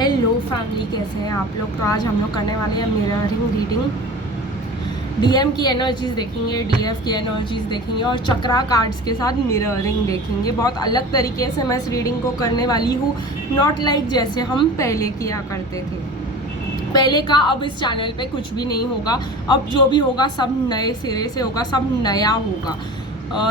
Hello family, कैसे हैं आप लोग। तो आज हम लोग करने वाले हैं मिररिंग रीडिंग। डीएम की एनर्जीज देखेंगे, डीएफ की एनर्जीज देखेंगे और चक्रा कार्ड्स के साथ मिररिंग देखेंगे। बहुत अलग तरीके से मैं इस रीडिंग को करने वाली हूँ, नॉट लाइक जैसे हम पहले किया करते थे। पहले का अब इस चैनल पे कुछ भी नहीं होगा। अब जो भी होगा सब नए सिरे से होगा, सब नया होगा।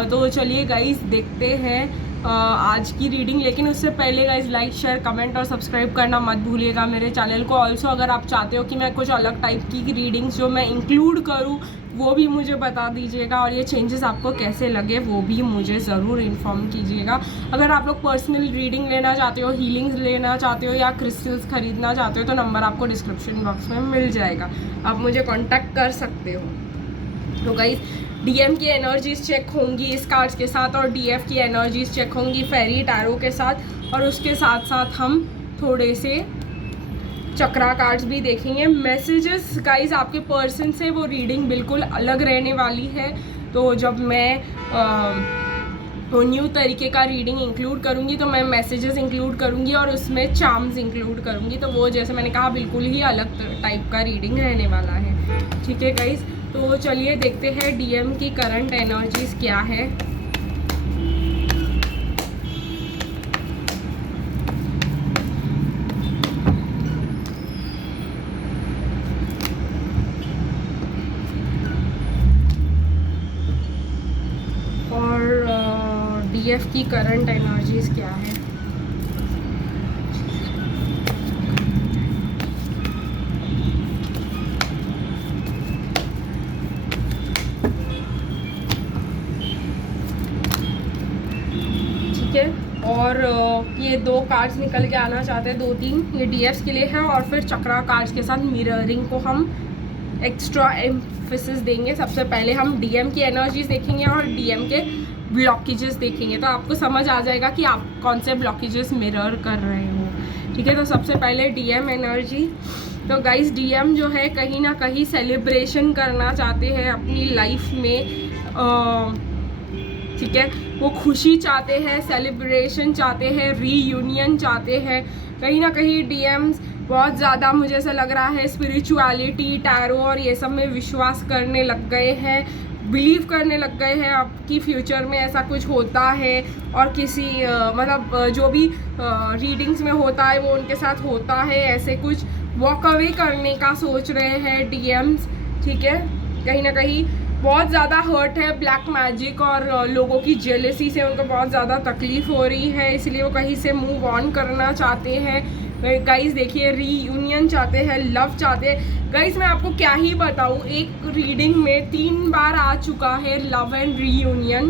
तो चलिए गाइस देखते हैं आज की रीडिंग। लेकिन उससे पहले गाइस लाइक शेयर कमेंट और सब्सक्राइब करना मत भूलिएगा मेरे चैनल को। ऑल्सो अगर आप चाहते हो कि मैं कुछ अलग टाइप की रीडिंग्स जो मैं इंक्लूड करूं वो भी मुझे बता दीजिएगा, और ये चेंजेस आपको कैसे लगे वो भी मुझे ज़रूर इन्फॉर्म कीजिएगा। अगर आप लोग पर्सनल रीडिंग लेना चाहते हो, हीलिंग्स लेना चाहते हो या क्रिस्टल्स खरीदना चाहते हो तो नंबर आपको डिस्क्रिप्शन बॉक्स में मिल जाएगा, आप मुझे कॉन्टैक्ट कर सकते हो। तो गाइस डीएम की एनर्जीज चेक होंगी इस कार्ड्स के साथ और डीएफ की एनर्जीज चेक होंगी फेरी टैरो के साथ, और उसके साथ साथ हम थोड़े से चक्रा कार्ड्स भी देखेंगे। मैसेजेस गाइस आपके पर्सन से वो रीडिंग बिल्कुल अलग रहने वाली है। तो जब मैं वो न्यू तरीके का रीडिंग इंक्लूड करूँगी तो मैं मैसेजेस इंक्लूड करूँगी और उसमें चार्म्स इंक्लूड करूँगी। तो वो जैसे मैंने कहा बिल्कुल ही अलग टाइप का रीडिंग रहने वाला है। ठीक है गाइस, तो चलिए देखते हैं डीएम की करंट एनर्जीज क्या है। और डीएफ की करंट एनर्जीज क्या है। और ये दो कार्ड्स निकल के आना चाहते हैं, दो तीन, ये डीएफ्स के लिए है। और फिर चक्रा कार्ड्स के साथ मिररिंग को हम एक्स्ट्रा एम्फेसिस देंगे। सबसे पहले हम डीएम की एनर्जीज देखेंगे और डीएम के ब्लॉकेजेस देखेंगे, तो आपको समझ आ जाएगा कि आप कौन से ब्लॉकेजेस मिरर कर रहे हो। ठीक है, तो सबसे पहले डीएम एनर्जी। तो गाइस डीएम जो है कहीं ना कहीं सेलिब्रेशन करना चाहते हैं अपनी लाइफ में। ठीक है, वो खुशी चाहते हैं, सेलिब्रेशन चाहते हैं, रीयूनियन चाहते हैं। कहीं ना कहीं डीएम्स बहुत ज़्यादा मुझे ऐसा लग रहा है स्पिरिचुअलिटी, टैरो और ये सब में विश्वास करने लग गए हैं, बिलीव करने लग गए हैं अब कि फ्यूचर में ऐसा कुछ होता है और किसी मतलब जो भी रीडिंग्स में होता है वो उनके साथ होता है। ऐसे कुछ वॉक अवे करने का सोच रहे हैं डीएम्स। ठीक है, कहीं ना कहीं बहुत ज़्यादा हर्ट है ब्लैक मैजिक और लोगों की जेलसी से उनको बहुत ज़्यादा तकलीफ हो रही है, इसलिए वो कहीं से मूव ऑन करना चाहते हैं। गाइस देखिए रीयूनियन चाहते हैं, लव चाहते हैं। गाइस मैं आपको क्या ही बताऊँ, एक रीडिंग में 3 बार आ चुका है लव एंड रीयूनियन।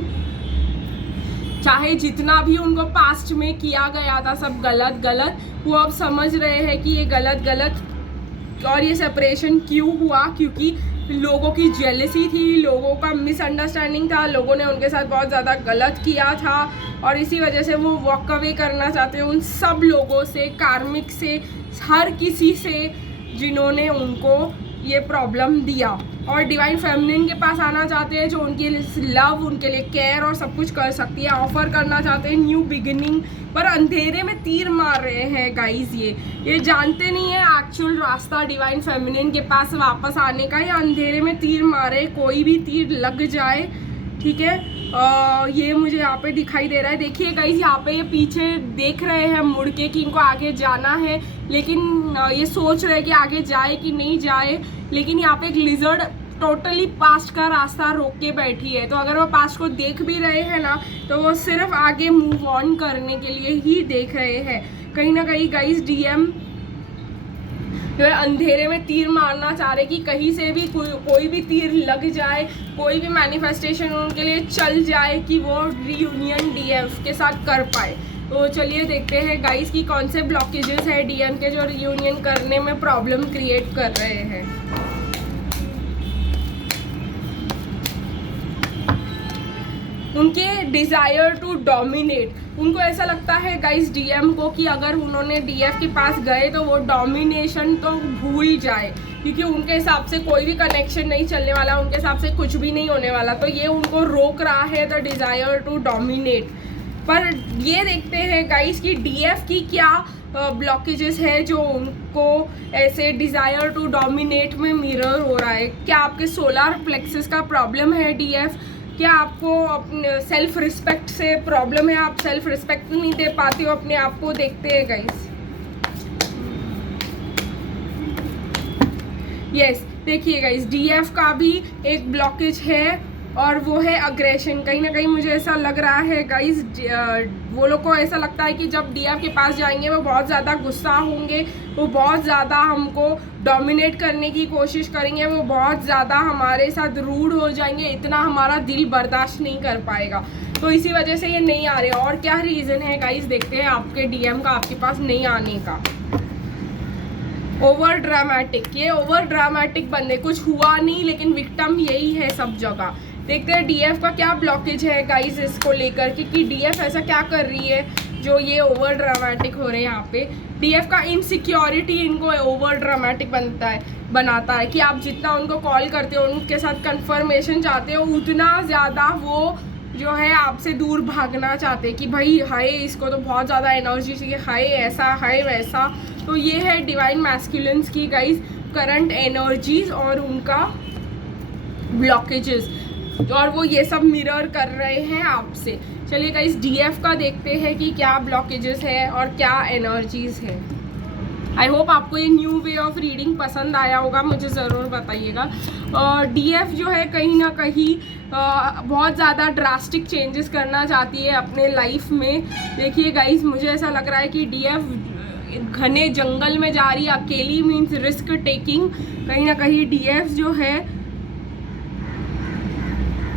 चाहे जितना भी उनको पास्ट में किया गया था सब गलत गलत, वो अब समझ रहे हैं कि ये गलत गलत और ये सेपरेशन क्यों हुआ, क्योंकि लोगों की जेलसी थी, लोगों का मिसअंडरस्टैंडिंग था, लोगों ने उनके साथ बहुत ज़्यादा गलत किया था और इसी वजह से वो वॉक अवे करना चाहते हैं उन सब लोगों से, कार्मिक से, हर किसी से जिन्होंने उनको ये प्रॉब्लम दिया। और डिवाइन फेमिनिन के पास आना चाहते हैं जो उनके लिए लव, उनके लिए केयर और सब कुछ कर सकती है, ऑफर करना चाहते हैं न्यू बिगिनिंग। पर अंधेरे में तीर मार रहे हैं गाइस, ये जानते नहीं है एक्चुअल रास्ता डिवाइन फेमिनिन के पास वापस आने का, या अंधेरे में तीर मारे, कोई भी तीर लग जाए। ठीक है, ये मुझे यहाँ पे दिखाई दे रहा है। देखिए गाइस यहाँ पे ये पीछे देख रहे हैं मुड़ के कि इनको आगे जाना है, लेकिन ये सोच रहे हैं कि आगे जाए कि नहीं जाए। लेकिन यहाँ पे एक लिजर्ड टोटली पास्ट का रास्ता रोक के बैठी है, तो अगर वो पास्ट को देख भी रहे हैं ना तो वो सिर्फ आगे मूव ऑन करने के लिए ही देख रहे हैं। कहीं ना कहीं गाइस डीएम जो है अंधेरे में तीर मारना चाह रहे कि कहीं से भी कोई भी तीर लग जाए, कोई भी मैनिफेस्टेशन उनके लिए चल जाए कि वो रीयूनियन डीएफ के साथ कर पाए। तो चलिए देखते हैं गाइस की कौन से ब्लॉकेजेस है डीएम के जो रीयूनियन करने में प्रॉब्लम क्रिएट कर रहे हैं। उनके डिज़ायर टू डोमिनेट, उनको ऐसा लगता है गाइस डीएम को कि अगर उन्होंने डीएफ के पास गए तो वो डोमिनेशन तो भूल जाए, क्योंकि उनके हिसाब से कोई भी कनेक्शन नहीं चलने वाला, उनके हिसाब से कुछ भी नहीं होने वाला, तो ये उनको रोक रहा है द डिज़ायर टू डोमिनेट। पर ये देखते हैं गाइस कि डीएफ की क्या ब्लॉकेजेस है जो उनको ऐसे डिज़ायर टू डोमिनेट में मिरर हो रहा है? क्या आपके सोलर प्लेक्सस का प्रॉब्लम है डीएफ? क्या आपको अपने सेल्फ रिस्पेक्ट से प्रॉब्लम है? आप सेल्फ रिस्पेक्ट नहीं दे पाते हो अपने आप को? देखते हैं गाइस। यस, देखिए गाइस, डीएफ का भी एक ब्लॉकेज है और वो है अग्रेशन। कहीं ना कहीं मुझे ऐसा लग रहा है गाइस, वो लोग को ऐसा लगता है कि जब डीएफ के पास जाएंगे वो बहुत ज़्यादा गुस्सा होंगे, वो बहुत ज़्यादा हमको डोमिनेट करने की कोशिश करेंगे, वो बहुत ज़्यादा हमारे साथ रूड हो जाएंगे, इतना हमारा दिल बर्दाश्त नहीं कर पाएगा। तो इसी वजह से ये नहीं आ रहे। और क्या रीज़न है गाइस, देखते हैं आपके डीएम का आपके पास नहीं आने का। ओवर ड्रामेटिक, ये ओवर ड्रामेटिक बंदे, कुछ हुआ नहीं लेकिन विक्टिम यही है सब जगह। देखते हैं डीएफ का क्या ब्लॉकेज है गाइस इसको लेकर के, कि डीएफ ऐसा क्या कर रही है जो ये ओवर ड्रामेटिक हो रहे हैं। यहाँ पे डीएफ का इनसिक्योरिटी इनको ओवर ड्रामेटिक बनाता है कि आप जितना उनको कॉल करते हो, उनके साथ कंफर्मेशन चाहते हो, उतना ज़्यादा वो जो है आपसे दूर भागना चाहते हैं कि भाई हाय इसको तो बहुत ज़्यादा एनर्जी चाहिए, हाय ऐसा हाय वैसा। तो ये है डिवाइन मैस्कुलिन्स की गाइस करंट एनर्जीज और उनका ब्लॉकेजेस, और वो ये सब मिरर कर रहे हैं आपसे। चलिए गाइस, डीएफ का देखते हैं कि क्या ब्लॉकेजेस है और क्या एनर्जीज है। आई होप आपको ये न्यू वे ऑफ रीडिंग पसंद आया होगा, मुझे ज़रूर बताइएगा। डीएफ जो है कहीं ना कहीं बहुत ज़्यादा ड्रास्टिक चेंजेस करना चाहती है अपने लाइफ में। देखिए गाइस, मुझे ऐसा लग रहा है कि डीएफ घने जंगल में जा रही है, अकेली, मीन्स रिस्क टेकिंग। कहीं ना कहीं डीएफ जो है,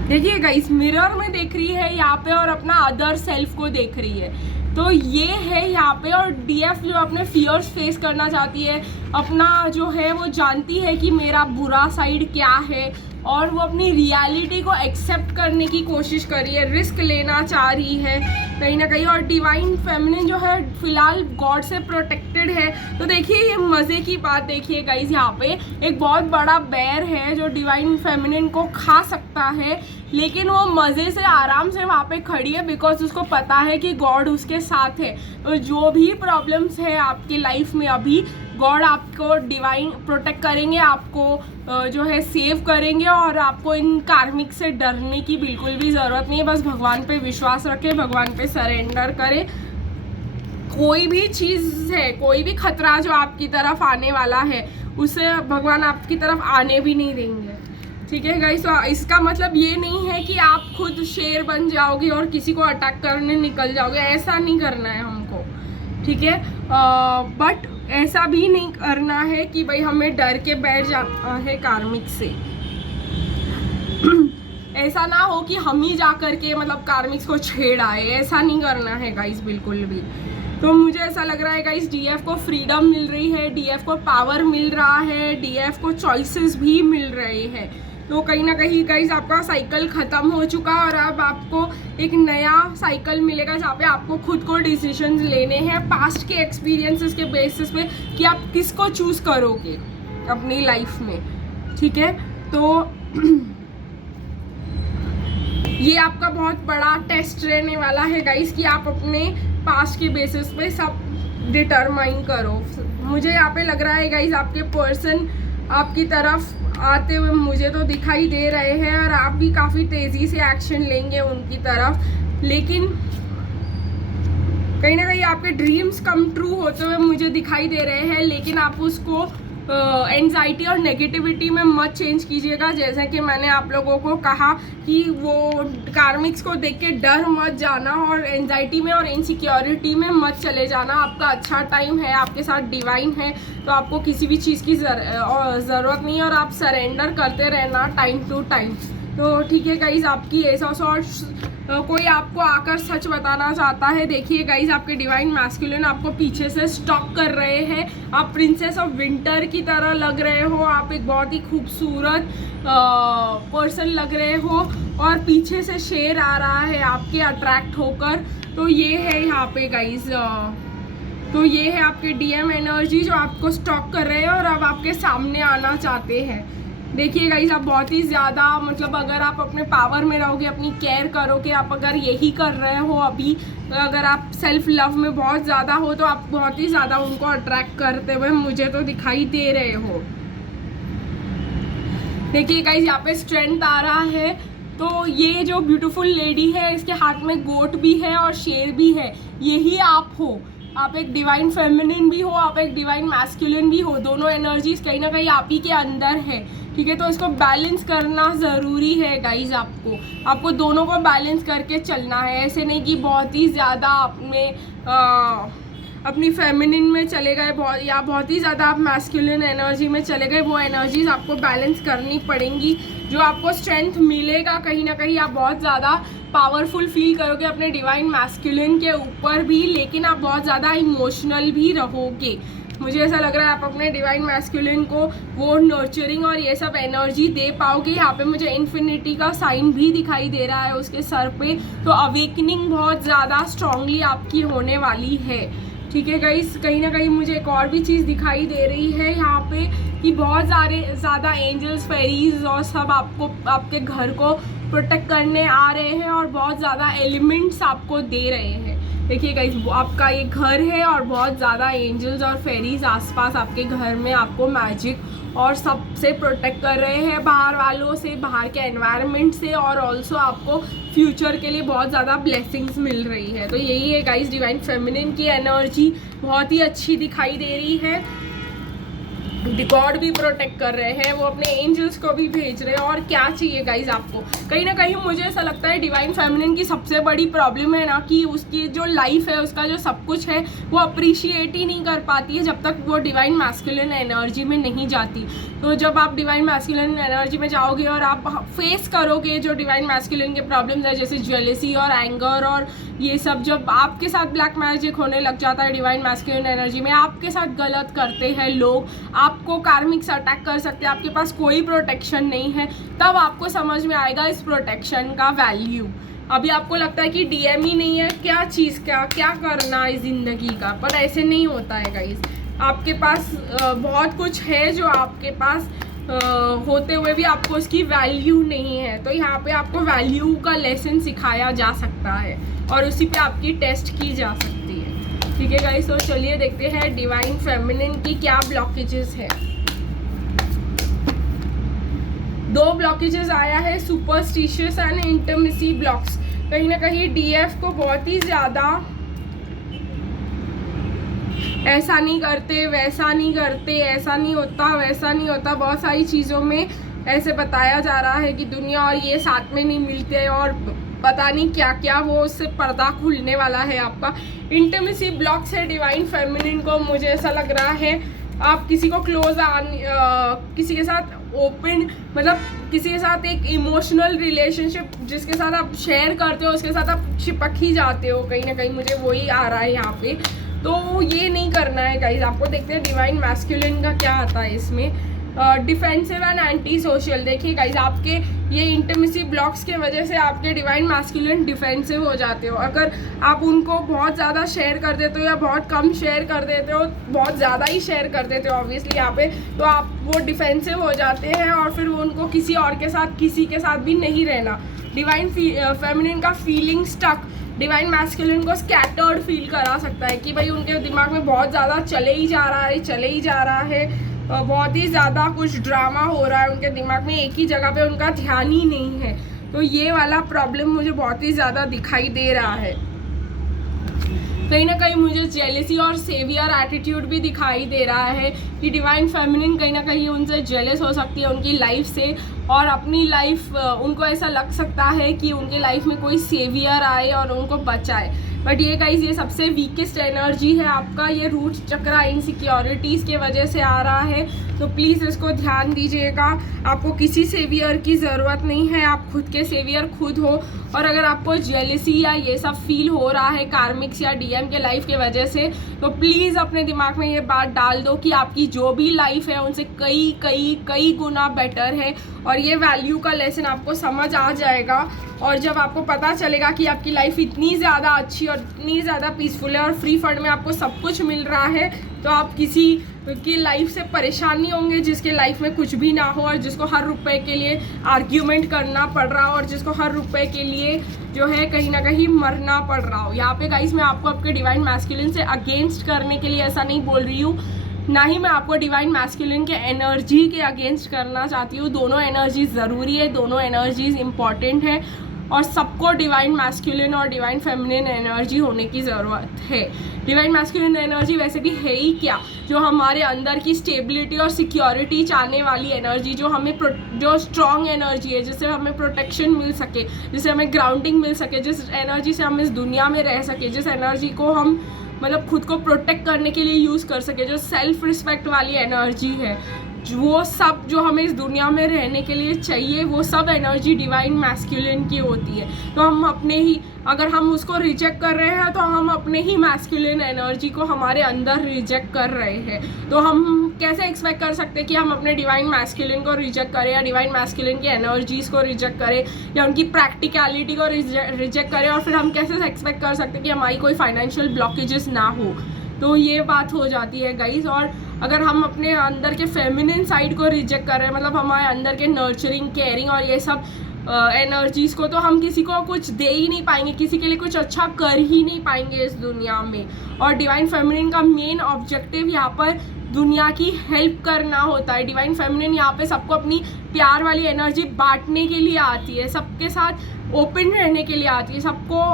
देखिए गाइस, मिरर में देख रही है यहाँ पे और अपना अदर सेल्फ को देख रही है। तो ये है यहाँ पे। और डीएफ जो अपने फियर्स फेस करना चाहती है, अपना जो है वो जानती है कि मेरा बुरा साइड क्या है, और वो अपनी रियलिटी को एक्सेप्ट करने की कोशिश कर रही है, रिस्क लेना चाह रही है कहीं ना कहीं। और डिवाइन फेमिनिन जो है फिलहाल गॉड से प्रोटेक्टेड है। तो देखिए ये मज़े की बात, देखिए गाइस, यहाँ पे एक बहुत बड़ा बेर है जो डिवाइन फेमिनिन को खा सकता है, लेकिन वो मज़े से आराम से वहाँ पे खड़ी है, बिकॉज उसको पता है कि गॉड उसके साथ है। तो जो भी प्रॉब्लम्स है आपकी लाइफ में अभी, गॉड आपको डिवाइन प्रोटेक्ट करेंगे, आपको जो है सेव करेंगे, और आपको इन कार्मिक से डरने की बिल्कुल भी ज़रूरत नहीं है। बस भगवान पे विश्वास रखें, भगवान पे सरेंडर करें। कोई भी चीज़ है, कोई भी खतरा जो आपकी तरफ आने वाला है, उसे भगवान आपकी तरफ आने भी नहीं देंगे। ठीक है गाइस, तो इसका मतलब ये नहीं है कि आप खुद शेर बन जाओगे और किसी को अटैक करने निकल जाओगे, ऐसा नहीं करना है हमको। ठीक है, बट ऐसा भी नहीं करना है कि भाई हमें डर के बैठ जाना है कार्मिक से। ऐसा ना हो कि हम ही जा कर के मतलब कार्मिक्स को छेड़ आए, ऐसा नहीं करना है गाइस बिल्कुल भी। तो मुझे ऐसा लग रहा है गाइस, डीएफ को फ्रीडम मिल रही है, डीएफ को पावर मिल रहा है, डीएफ को चॉइसेस भी मिल रहे हैं। तो कहीं ना कहीं गाइस आपका साइकिल ख़त्म हो चुका और अब आपको एक नया साइकिल मिलेगा जहाँ पे आपको खुद को डिसीजंस लेने हैं पास्ट के एक्सपीरियंसेस के बेसिस पे कि आप किसको चूज़ करोगे अपनी लाइफ में। ठीक है, तो ये आपका बहुत बड़ा टेस्ट रहने वाला है गाइस कि आप अपने पास्ट के बेसिस पे सब डिटरमाइन करो। मुझे यहाँ पे लग रहा है गाइस आपके पर्सन आपकी तरफ आते हुए मुझे तो दिखाई दे रहे हैं, और आप भी काफ़ी तेज़ी से एक्शन लेंगे उनकी तरफ। लेकिन कहीं ना कहीं आपके ड्रीम्स कम ट्रू होते हुए मुझे दिखाई दे रहे हैं, लेकिन आप उसको एंजाइटी और नेगेटिविटी में मत चेंज कीजिएगा। जैसे कि मैंने आप लोगों को कहा कि वो कार्मिक्स को देख के डर मत जाना और एंजाइटी में और इनसिक्योरिटी में मत चले जाना। आपका अच्छा टाइम है, आपके साथ डिवाइन है, तो आपको किसी भी चीज़ की ज़रूरत नहीं है, और आप सरेंडर करते रहना टाइम टू टाइम। तो ठीक है गाइज, आपकी ऐसा सॉर्ट कोई आपको आकर सच बताना चाहता है। देखिए गाइज, आपके डिवाइन मैस्कुलिन आपको पीछे से स्टॉक कर रहे हैं। आप प्रिंसेस ऑफ विंटर की तरह लग रहे हो, आप एक बहुत ही खूबसूरत पर्सन लग रहे हो, और पीछे से शेर आ रहा है आपके अट्रैक्ट होकर। तो ये है यहाँ पे गाइज, तो ये है आपके डीएम एनर्जी जो आपको स्टॉक कर रहे हैं और अब आपके सामने आना चाहते हैं। देखिए गाइस, आप बहुत ही ज़्यादा मतलब अगर आप अपने पावर में रहोगे, अपनी केयर करोगे, आप अगर यही कर रहे हो अभी, तो अगर आप सेल्फ लव में बहुत ज़्यादा हो तो आप बहुत ही ज़्यादा उनको अट्रैक्ट करते हुए मुझे तो दिखाई दे रहे हो। देखिए गाइस, यहाँ पे स्ट्रेंथ आ रहा है। तो ये जो ब्यूटीफुल लेडी है, इसके हाथ में गोट भी है और शेर भी है। यही आप हो। आप एक डिवाइन फेमिनिन भी हो, आप एक डिवाइन मैस्कुलिन भी हो। दोनों एनर्जीज कहीं ना कहीं आप ही के अंदर है, ठीक है। तो इसको बैलेंस करना ज़रूरी है गाइज। आपको दोनों को बैलेंस करके चलना है। ऐसे नहीं कि बहुत ही ज़्यादा अपनी फेमिनिन में चले गए या बहुत ही ज़्यादा आप मैस्कुलिन एनर्जी में चले गए। वो एनर्जीज आपको बैलेंस करनी पड़ेंगी। जो आपको स्ट्रेंथ मिलेगा कहीं ना कहीं, आप बहुत ज़्यादा पावरफुल फील करोगे अपने डिवाइन मैस्कुलिन के ऊपर भी, लेकिन आप बहुत ज़्यादा इमोशनल भी रहोगे। मुझे ऐसा लग रहा है आप अपने डिवाइन मैस्कुलिन को वो नर्चरिंग और ये सब एनर्जी दे पाओगे। यहाँ पे मुझे इन्फिनिटी का साइन भी दिखाई दे रहा है उसके सर पे। तो अवेकनिंग बहुत ज़्यादा स्ट्रांगली आपकी होने वाली है, ठीक है गाइस। कहीं ना कहीं मुझे एक और भी चीज़ दिखाई दे रही है यहाँ पे कि बहुत ज़्यादा एंजल्स, फेरीज और सब आपके घर को प्रोटेक्ट करने आ रहे हैं और बहुत ज़्यादा एलिमेंट्स आपको दे रहे हैं। देखिए गाइस, आपका ये घर है और बहुत ज़्यादा एंजल्स और फेरीज आसपास आपके घर में आपको मैजिक और सबसे प्रोटेक्ट कर रहे हैं, बाहर वालों से, बाहर के एनवायरनमेंट से, और ऑल्सो आपको फ्यूचर के लिए बहुत ज़्यादा ब्लेसिंग्स मिल रही है। तो यही है गाइस, डिवाइन फेमिनिन की एनर्जी बहुत ही अच्छी दिखाई दे रही है। गॉड भी प्रोटेक्ट कर रहे हैं, वो अपने एंजल्स को भी भेज रहे हैं। और क्या चाहिए गाइज आपको? कहीं ना कहीं मुझे ऐसा लगता है डिवाइन फेमिनिन की सबसे बड़ी प्रॉब्लम है ना कि उसकी जो लाइफ है, उसका जो सब कुछ है, वो अप्रिशिएट ही नहीं कर पाती है जब तक वो डिवाइन मैस्कुलिन एनर्जी में नहीं जाती। तो जब आप डिवाइन मैस्कुलिन एनर्जी में जाओगे और आप फेस करोगे जो डिवाइन मैस्कुलिन के प्रॉब्लम्स है, जैसे जेलसी और एंगर और ये सब, जब आपके साथ ब्लैक मैजिक होने लग जाता है डिवाइन मैस्कुलिन एनर्जी में, आपके साथ गलत करते हैं लोग, आपको कार्मिक्स अटैक कर सकते हैं, आपके पास कोई प्रोटेक्शन नहीं है, तब आपको समझ में आएगा इस प्रोटेक्शन का वैल्यू। अभी आपको लगता है कि डीएम ही नहीं है, क्या चीज़ क्या करना है ज़िंदगी का, पर ऐसे नहीं होता है गाइस। आपके पास बहुत कुछ है जो आपके पास होते हुए भी आपको उसकी वैल्यू नहीं है। तो यहाँ पे आपको वैल्यू का लेसन सिखाया जा सकता है और उसी पे आपकी टेस्ट की जा सकती है, ठीक है गाइस। तो चलिए देखते हैं डिवाइन फेमिनिन की क्या ब्लॉकेजेस है। 2 ब्लॉकेजेस आया है, सुपरस्टिशियस एंड इंटिमेसी ब्लॉक्स। कहीं ना कहीं डीएफ को बहुत ही ज़्यादा ऐसा नहीं करते, वैसा नहीं करते, ऐसा नहीं होता, वैसा नहीं होता, बहुत सारी चीज़ों में ऐसे बताया जा रहा है कि दुनिया और ये साथ में नहीं मिलते और पता नहीं क्या क्या, वो उससे पर्दा खुलने वाला है आपका। इंटिमेसी ब्लॉक से डिवाइन फेमिनिन को मुझे ऐसा लग रहा है आप किसी को किसी के साथ ओपन, मतलब किसी के साथ एक इमोशनल रिलेशनशिप जिसके साथ आप शेयर करते हो उसके साथ आप चिपक ही जाते हो। कहीं ना कहीं मुझे वही आ रहा है यहाँ पे। तो ये नहीं करना है गाइज आपको। देखते हैं डिवाइन मैस्कुलिन का क्या आता है इसमें। Defensive and anti social. देखिए गाइज, आपके ये इंटिमेसी ब्लॉक्स के वजह से आपके डिवाइन मैस्कुलिन डिफेंसिव हो जाते हो। अगर आप उनको बहुत ज़्यादा शेयर कर देते हो या बहुत कम शेयर कर देते हो, बहुत ज़्यादा ही शेयर कर देते हो ऑब्वियसली यहाँ पे, तो आप वो डिफेंसिव हो जाते हैं और फिर उनको किसी और के साथ, किसी के साथ भी नहीं रहना। डिवाइन फेमिनिन का फीलिंग स्टक डिवाइन मैस्कुलिन को स्कैटर्ड फील करा सकता है कि भाई उनके दिमाग में बहुत ज़्यादा चले ही जा रहा है, बहुत ही ज़्यादा कुछ ड्रामा हो रहा है उनके दिमाग में, एक ही जगह पे उनका ध्यान ही नहीं है। तो ये वाला प्रॉब्लम मुझे बहुत ही ज़्यादा दिखाई दे रहा है। कहीं ना कहीं मुझे जेलसी और सेवियर एटीट्यूड भी दिखाई दे रहा है कि डिवाइन फेमिनिन कहीं ना कहीं उनसे जेलस हो सकती है उनकी लाइफ से, और अपनी लाइफ उनको ऐसा लग सकता है कि उनके लाइफ में कोई सेवियर आए और उनको बचाए। बट ये गाइस, ये सबसे वीकेस्ट एनर्जी है आपका, ये रूट चक्रा इनसिक्योरिटीज़ के वजह से आ रहा है। तो प्लीज़ इसको ध्यान दीजिएगा। आपको किसी सेवियर की ज़रूरत नहीं है, आप खुद के सेवियर खुद हो। और अगर आपको जेलसी या ये सब फील हो रहा है कार्मिक्स या डीएम के लाइफ के वजह से, तो प्लीज़ अपने दिमाग में ये बात डाल दो कि आपकी जो भी लाइफ है उनसे कई गुना बेटर है। और ये वैल्यू का लेसन आपको समझ आ जाएगा। और जब आपको पता चलेगा कि आपकी लाइफ इतनी ज़्यादा अच्छी और इतनी ज़्यादा पीसफुल है और फ्री फंड में आपको सब कुछ मिल रहा है, तो आप किसी कि लाइफ से परेशान नहीं होंगे, जिसके लाइफ में कुछ भी ना हो और जिसको हर रुपए के लिए आर्ग्यूमेंट करना पड़ रहा हो और जिसको हर रुपए के लिए जो है कहीं ना कहीं मरना पड़ रहा हो। यहाँ पे गाइस मैं आपको आपके डिवाइन मैस्कुलिन से अगेंस्ट करने के लिए ऐसा नहीं बोल रही हूँ, ना ही मैं आपको डिवाइन मैस्कुलिन के एनर्जी के अगेंस्ट करना चाहती हूँ। दोनों एनर्जीज ज़रूरी है, दोनों एनर्जीज इंपॉर्टेंट है और सबको डिवाइन मैस्कुलिन और डिवाइन फेमिनिन एनर्जी होने की ज़रूरत है। डिवाइन मैस्कुलिन एनर्जी वैसे भी है ही क्या, जो हमारे अंदर की स्टेबिलिटी और सिक्योरिटी चाहने वाली एनर्जी, जो हमें जो स्ट्रॉन्ग एनर्जी है, जिससे हमें प्रोटेक्शन मिल सके, जिससे हमें ग्राउंडिंग मिल सके, जिस एनर्जी से हम इस दुनिया में रह सके, जिस एनर्जी को हम मतलब खुद को प्रोटेक्ट करने के लिए यूज़ कर सके, जो सेल्फ रिस्पेक्ट वाली एनर्जी है, वो सब जो हमें इस दुनिया में रहने के लिए चाहिए, वो सब एनर्जी डिवाइन मैस्कुलिन की होती है। तो हम अपने ही, अगर हम उसको रिजेक्ट कर रहे हैं तो हम अपने ही मैस्कुलिन एनर्जी को हमारे अंदर रिजेक्ट कर रहे हैं। तो हम कैसे एक्सपेक्ट कर सकते हैं कि हम अपने डिवाइन मैस्कुलिन को रिजेक्ट करें या डिवाइन मैस्कुलिन की एनर्जीज़ को रिजेक्ट करें या उनकी प्रैक्टिकलिटी को रिजेक्ट करें, और फिर हम कैसे एक्सपेक्ट कर सकते हैं कि हमारी कोई फाइनेंशियल ब्लॉकेजेस ना हो। तो ये बात हो जाती है गाइस। और अगर हम अपने अंदर के फेमिनिन साइड को रिजेक्ट कर रहे हैं, मतलब हमारे अंदर के नर्चरिंग, केयरिंग और ये सब एनर्जीज़ को, तो हम किसी को कुछ दे ही नहीं पाएंगे, किसी के लिए कुछ अच्छा कर ही नहीं पाएंगे इस दुनिया में। और डिवाइन फेमिनिन का मेन ऑब्जेक्टिव यहाँ पर दुनिया की हेल्प करना होता है। डिवाइन फेमिनिन यहाँ पे सबको अपनी प्यार वाली एनर्जी बांटने के लिए आती है, सबके साथ ओपन रहने के लिए आती है, सबको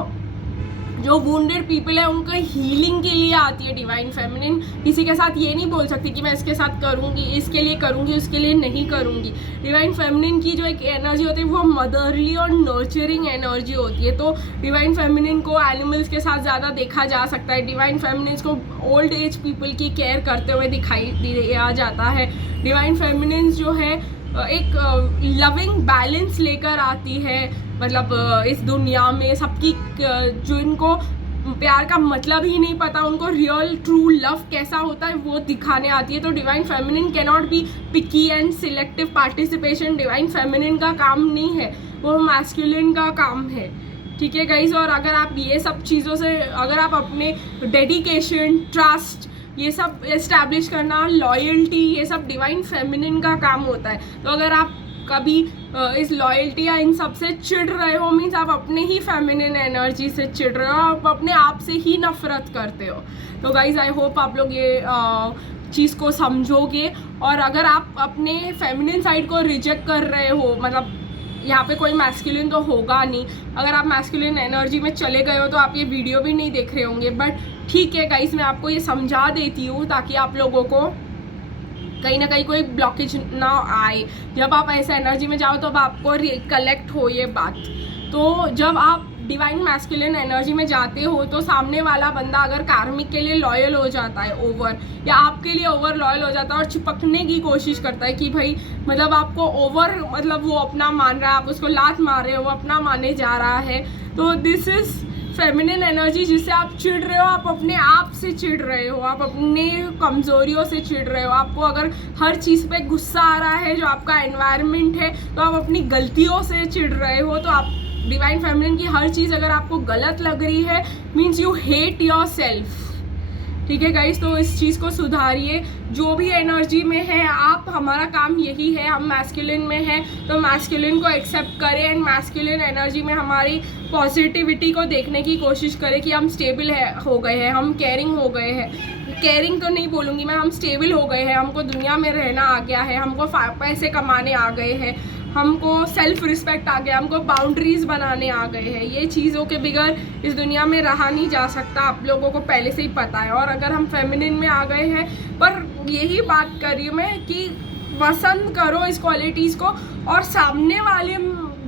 जो वुंडेड पीपल है उनको हीलिंग के लिए आती है डिवाइन फेमिनिन। किसी के साथ ये नहीं बोल सकती कि मैं इसके साथ करूँगी, इसके लिए करूँगी, उसके लिए नहीं करूँगी। डिवाइन फेमिनिन की जो एक एनर्जी होती है वो मदरली और नर्चरिंग एनर्जी होती है। तो डिवाइन फेमिनिन को एनिमल्स के साथ ज़्यादा देखा जा सकता है, डिवाइन फेमिनिन को ओल्ड एज पीपल की केयर करते हुए दिखाई दिया जाता है। डिवाइन फेमिनिन जो है एक लविंग बैलेंस लेकर आती है, मतलब इस दुनिया में सबकी, जो इनको प्यार का मतलब ही नहीं पता, उनको रियल ट्रू लव कैसा होता है वो दिखाने आती है। तो divine feminine can not be picky and selective participation divine feminine का काम नहीं है, वो मैस्कुलिन का काम है। ठीक है गाइज। और अगर आप ये सब चीज़ों से, अगर आप अपने डेडिकेशन, ट्रस्ट, ये सब एस्टैब्लिश करना, लॉयल्टी, ये सब डिवाइन फेमिनिन का काम होता है। तो अगर आप कभी इस लॉयल्टी या इन सब से चिढ़ रहे हो, मीन्स आप अपने ही फेमिनिन एनर्जी से चिढ़ रहे हो, आप अपने आप से ही नफरत करते हो। तो गाइज आई होप आप लोग ये चीज़ को समझोगे। और अगर आप अपने फेमिनिन साइड को रिजेक्ट कर रहे हो, मतलब यहाँ पे कोई मैस्कुलिन तो होगा नहीं, अगर आप मैस्कुलिन एनर्जी में चले गए हो तो आप ये वीडियो भी नहीं देख रहे होंगे। बट ठीक है गाइस, मैं आपको ये समझा देती हूँ ताकि आप लोगों को कहीं ना कहीं कोई ब्लॉकेज ना आए। जब आप ऐसे एनर्जी में जाओ तो आपको रिकलेक्ट हो ये बात। तो जब आप डिवाइन मैस्कुलिन एनर्जी में जाते हो तो सामने वाला बंदा अगर कार्मिक के लिए लॉयल हो जाता है ओवर, या आपके लिए ओवर लॉयल हो जाता है और चिपकने की कोशिश करता है कि भाई मतलब आपको ओवर, मतलब वो अपना मान रहा है, आप उसको लात मार रहे हो, वो अपना माने जा रहा है, तो दिस इज फेमिनिन एनर्जी जिससे आप चिढ़ रहे हो। आप अपने आप से चिढ़ रहे हो, आप अपने कमज़ोरियों से चिढ़ रहे हो। आपको अगर हर चीज़ पे गुस्सा आ रहा है, जो आपका एनवायरनमेंट है, तो आप अपनी गलतियों से चिढ़ रहे हो। तो आप डिवाइन फेमिनिन की हर चीज़ अगर आपको गलत लग रही है, means you hate your self. ठीक है गाइस, तो इस चीज़ को सुधारिए। जो भी एनर्जी में है आप, हमारा काम यही है, हम मैस्कुलिन में हैं तो मैस्कुलिन को एक्सेप्ट करें एंड मैस्कुलिन एनर्जी में हमारी पॉजिटिविटी को देखने की कोशिश करें कि हम स्टेबल हो गए हैं, हम केयरिंग हो गए हैं। केयरिंग तो नहीं बोलूँगी मैं, हम स्टेबल हो गए हैं, हमको दुनिया में रहना आ गया है, हमको पैसे कमाने आ गए हैं, हमको सेल्फ रिस्पेक्ट आ गया, हमको बाउंड्रीज बनाने आ गए हैं। ये चीज़ों के बगैर इस दुनिया में रहा नहीं जा सकता, आप लोगों को पहले से ही पता है। और अगर हम फेमिनिन में आ गए हैं, पर यही बात कर रही हूँ मैं कि पसंद करो इस क्वालिटीज़ को, और सामने वाले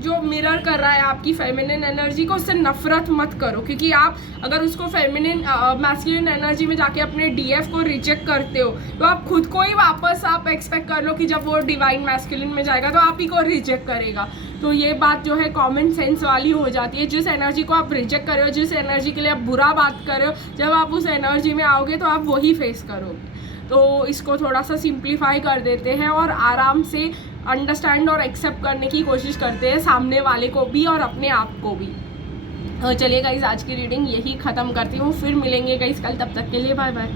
जो मिरर कर रहा है आपकी फेमिनिन एनर्जी को, उससे नफरत मत करो। क्योंकि आप अगर उसको फेमिनिन मैस्कुलिन एनर्जी में जाके अपने डीएफ को रिजेक्ट करते हो, तो आप खुद को ही वापस आप एक्सपेक्ट कर लो कि जब वो डिवाइन मैस्कुलिन में जाएगा तो आप ही को रिजेक्ट करेगा। तो ये बात जो है कॉमन सेंस वाली हो जाती है। जिस एनर्जी को आप रिजेक्ट कर रहे हो, जिस एनर्जी के लिए आप बुरा बात कर रहे हो, जब आप उस एनर्जी में आओगे तो आप वही फेस करोगे। तो इसको थोड़ा सा सिंप्लीफाई कर देते हैं और आराम से अंडरस्टैंड और एक्सेप्ट करने की कोशिश करते हैं, सामने वाले को भी और अपने आप को भी। चलिए गाइस, आज की रीडिंग यही ख़त्म करती हूँ, फिर मिलेंगे गाइस कल, तब तक के लिए बाय बाय।